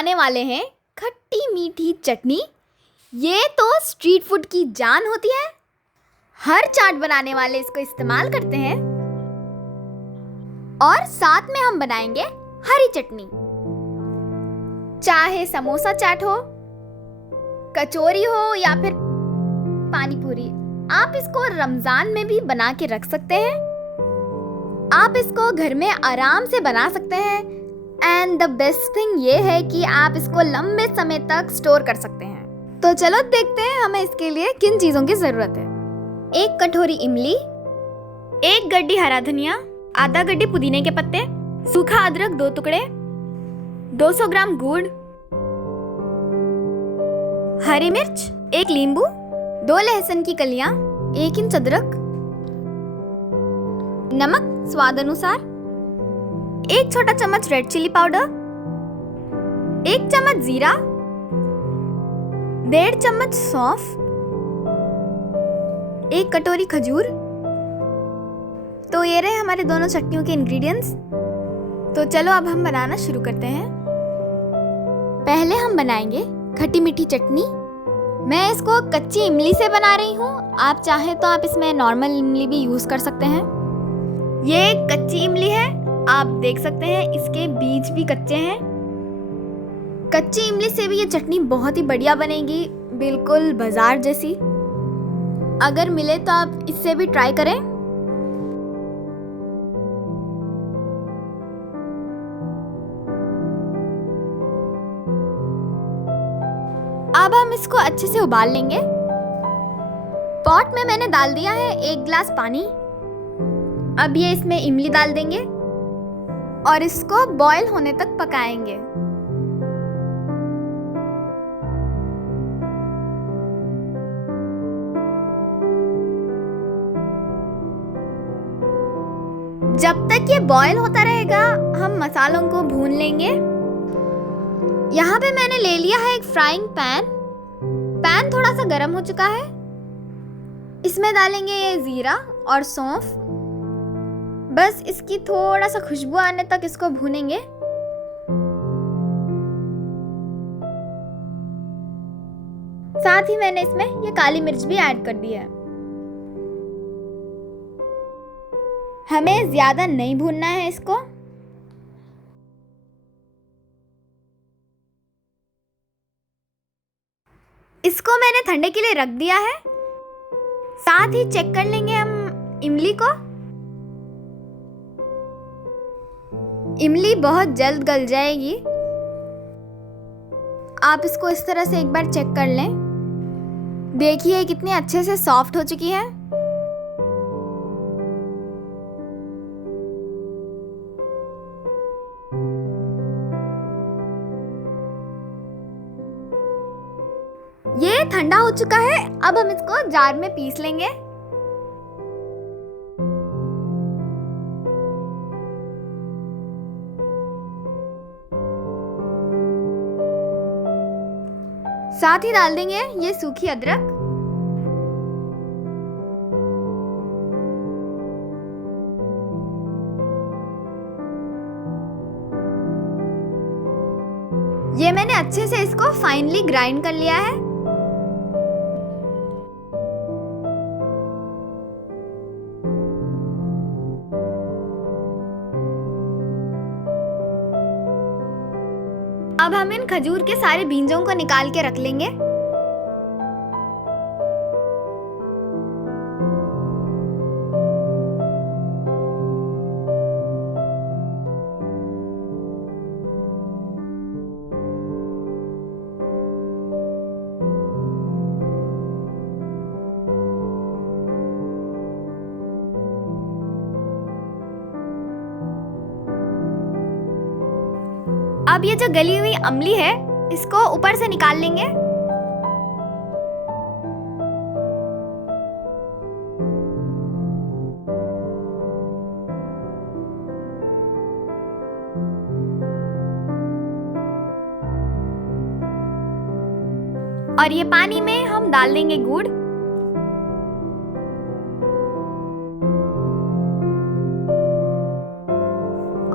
बनाने वाले हैं खट्टी मीठी चटनी। ये तो स्ट्रीट फूड की जान होती है। हर चाट बनाने वाले इसको इस्तेमाल करते हैं। और साथ में हम बनाएंगे हरी चटनी। चाहे समोसा चाट हो, कचौरी हो या फिर पानी पूरी, आप इसको रमजान में भी बना के रख सकते हैं। आप इसको घर में आराम से बना सकते हैं। एंड द बेस्ट थिंग ये है कि आप इसको लंबे समय तक स्टोर कर सकते हैं। तो चलो देखते हैं हमें इसके लिए किन चीज़ों की ज़रूरत है। 1 कटोरी इमली, 1 गड्डी हरा धनिया, आधा गड्डी पुदीने के पत्ते, सूखा अदरक 2 टुकड़े, 200 ग्राम गुड़, हरी मिर्च, 1 नींबू, 2 लहसुन की कलियां, 1 इंच अदरक, नमक स्वाद अनुसार, 1 छोटा चम्मच रेड चिली पाउडर, 1 चम्मच जीरा, 1.5 चम्मच सौंफ, 1 कटोरी खजूर। तो ये रहे हमारे दोनों चटनियों के इंग्रेडिएंट्स। तो चलो अब हम बनाना शुरू करते हैं। पहले हम बनाएंगे खट्टी मीठी चटनी। मैं इसको कच्ची इमली से बना रही हूँ। आप चाहें तो आप इसमें नॉर्मल इमली भी यूज़ कर सकते हैं। ये कच्ची इमली है, आप देख सकते हैं इसके बीज भी कच्चे हैं। कच्ची इमली से भी ये चटनी बहुत ही बढ़िया बनेगी, बिल्कुल बाजार जैसी। अगर मिले तो आप इससे भी ट्राई करें। अब हम इसको अच्छे से उबाल लेंगे। पॉट में मैंने डाल दिया है 1 गिलास पानी। अब ये इसमें इमली डाल देंगे और इसको बॉईल होने तक पकाएंगे। जब तक ये बॉईल होता रहेगा हम मसालों को भून लेंगे। यहाँ पे मैंने ले लिया है एक फ्राइंग पैन। पैन थोड़ा सा गर्म हो चुका है। इसमें डालेंगे ये जीरा और सौंफ। बस इसकी थोड़ा सा खुशबू आने तक इसको भूनेंगे। साथ ही मैंने इसमें ये काली मिर्च भी ऐड कर दी है। हमें ज्यादा नहीं भूनना है इसको। इसको मैंने ठंडे के लिए रख दिया है। साथ ही चेक कर लेंगे हम इमली को। इमली बहुत जल्द गल जाएगी। आप इसको इस तरह से एक बार चेक कर लें। देखिए कितनी अच्छे से सॉफ्ट हो चुकी है। ये ठंडा हो चुका है। अब हम इसको जार में पीस लेंगे। साथ ही डाल देंगे ये सूखी अदरक, ये मैंने अच्छे से इसको फाइनली ग्राइंड कर लिया है। अब हम इन खजूर के सारे बीजों को निकाल के रख लेंगे। अब ये जो गली हुई अमली है इसको ऊपर से निकाल लेंगे। और ये पानी में हम डाल देंगे गुड़।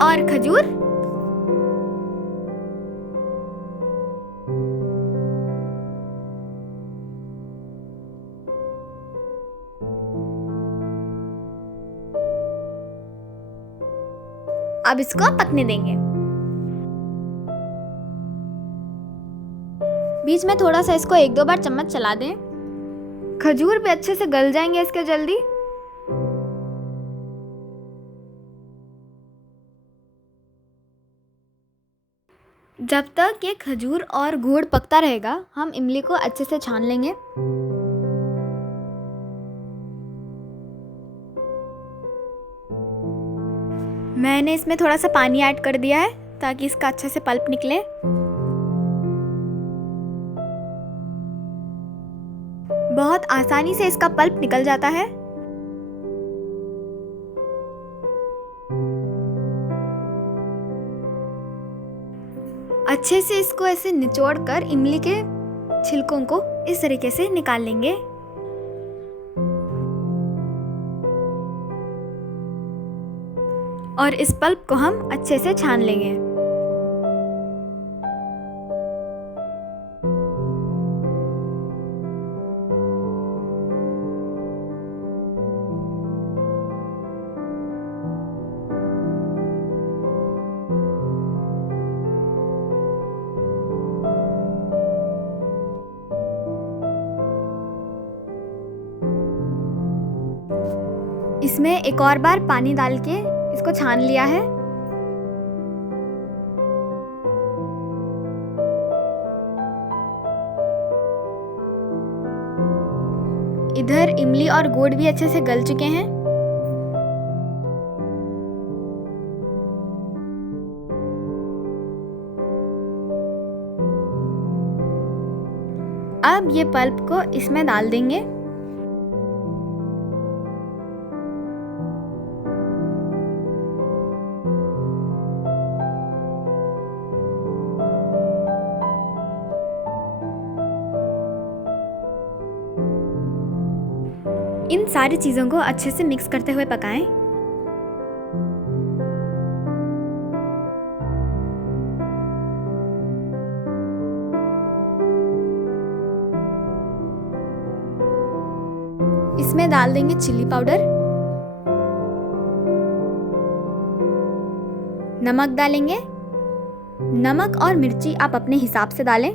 और खजूर। अब इसको पकने देंगे। बीच में थोड़ा सा इसको 1-2 बार चम्मच चला दें। खजूर भी अच्छे से गल जाएंगे इसके जल्दी। जब तक ये खजूर और गुड़ पकता रहेगा, हम इमली को अच्छे से छान लेंगे। मैंने इसमें थोड़ा सा पानी ऐड कर दिया है ताकि इसका अच्छे से पल्प निकले। बहुत आसानी से इसका पल्प निकल जाता है। अच्छे से इसको ऐसे निचोड़ कर इमली के छिलकों को इस तरीके से निकाल लेंगे। और इस पल्प को हम अच्छे से छान लेंगे। इसमें एक और बार पानी डाल के इसको छान लिया है। इधर इमली और गुड़ भी अच्छे से गल चुके हैं। अब ये पल्प को इसमें डाल देंगे। इन सारी चीज़ों को अच्छे से मिक्स करते हुए पकाएं। इसमें डाल देंगे चिल्ली पाउडर, नमक डालेंगे। नमक और मिर्ची आप अपने हिसाब से डालें।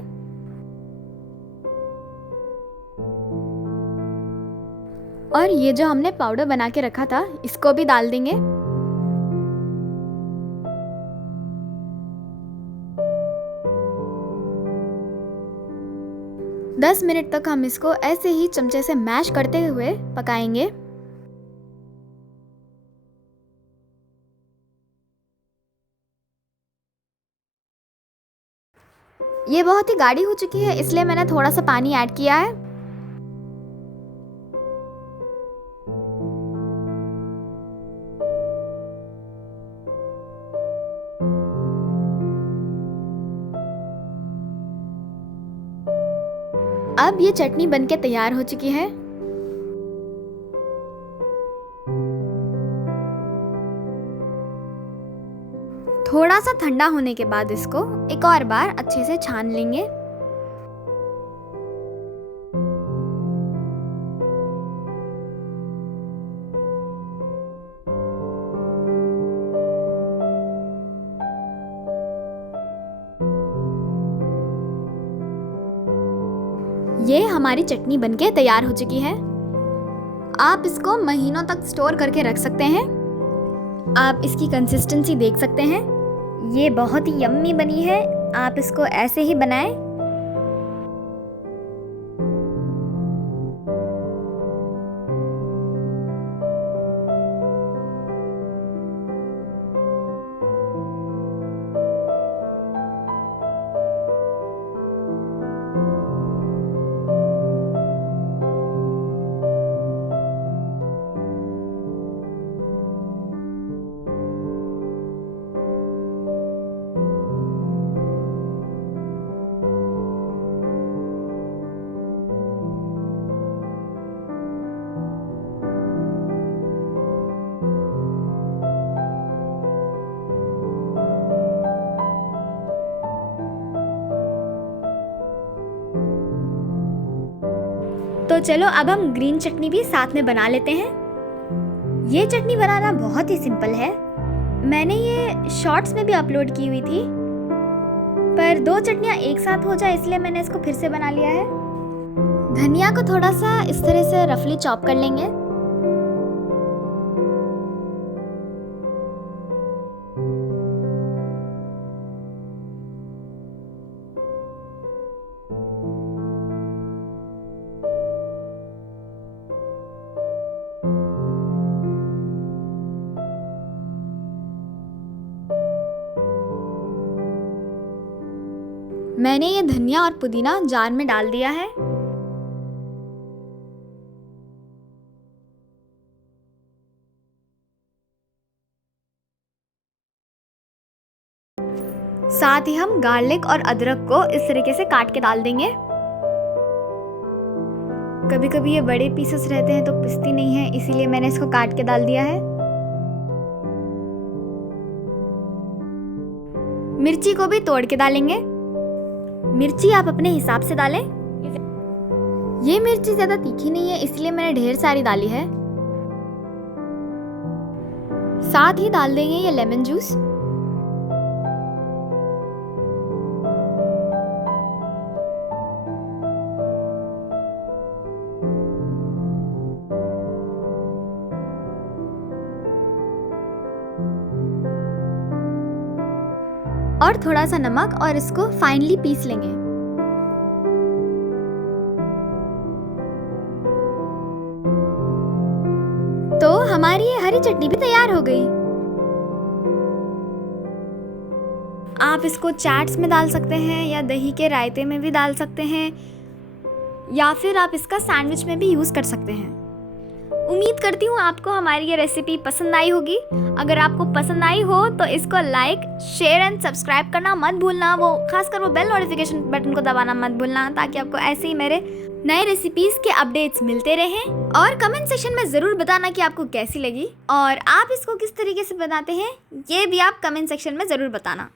और ये जो हमने पाउडर बना के रखा था इसको भी डाल देंगे। दस मिनट तक हम इसको ऐसे ही चमचे से मैश करते हुए पकाएंगे। ये बहुत ही गाढ़ी हो चुकी है, इसलिए मैंने थोड़ा सा पानी ऐड किया है। अब ये चटनी बनके तैयार हो चुकी है। थोड़ा सा ठंडा होने के बाद इसको एक और बार अच्छे से छान लेंगे। ये हमारी चटनी बनके तैयार हो चुकी है। आप इसको महीनों तक स्टोर करके रख सकते हैं। आप इसकी कंसिस्टेंसी देख सकते हैं, ये बहुत ही यम्मी बनी है। आप इसको ऐसे ही बनाएं। तो चलो अब हम ग्रीन चटनी भी साथ में बना लेते हैं। ये चटनी बनाना बहुत ही सिंपल है। मैंने ये शॉर्ट्स में भी अपलोड की हुई थी, पर 2 चटनियाँ एक साथ हो जाए इसलिए मैंने इसको फिर से बना लिया है। धनिया को थोड़ा सा इस तरह से रफली चॉप कर लेंगे। मैंने ये धनिया और पुदीना जार में डाल दिया है। साथ ही हम गार्लिक और अदरक को इस तरीके से काट के डाल देंगे। कभी कभी ये बड़े पीसेस रहते हैं तो पिसती नहीं है, इसीलिए मैंने इसको काट के डाल दिया है। मिर्ची को भी तोड़ के डालेंगे। मिर्ची आप अपने हिसाब से डालें। ये मिर्ची ज़्यादा तीखी नहीं है, इसलिए मैंने ढेर सारी डाली है। साथ ही डाल देंगे ये लेमन जूस। और थोड़ा सा नमक और इसको फाइनली पीस लेंगे। तो हमारी ये हरी चटनी भी तैयार हो गई। आप इसको चाट्स में डाल सकते हैं या दही के रायते में भी डाल सकते हैं, या फिर आप इसका सैंडविच में भी यूज़ कर सकते हैं। उम्मीद करती हूँ आपको हमारी ये रेसिपी पसंद आई होगी। अगर आपको पसंद आई हो तो इसको लाइक, शेयर एंड सब्सक्राइब करना मत भूलना। वो खासकर वो बेल नोटिफिकेशन बटन को दबाना मत भूलना, ताकि आपको ऐसे ही मेरे नए रेसिपीज़ के अपडेट्स मिलते रहें। और कमेंट सेक्शन में ज़रूर बताना कि आपको कैसी लगी और आप इसको किस तरीके से बनाते हैं, ये भी आप कमेंट सेक्शन में ज़रूर बताना।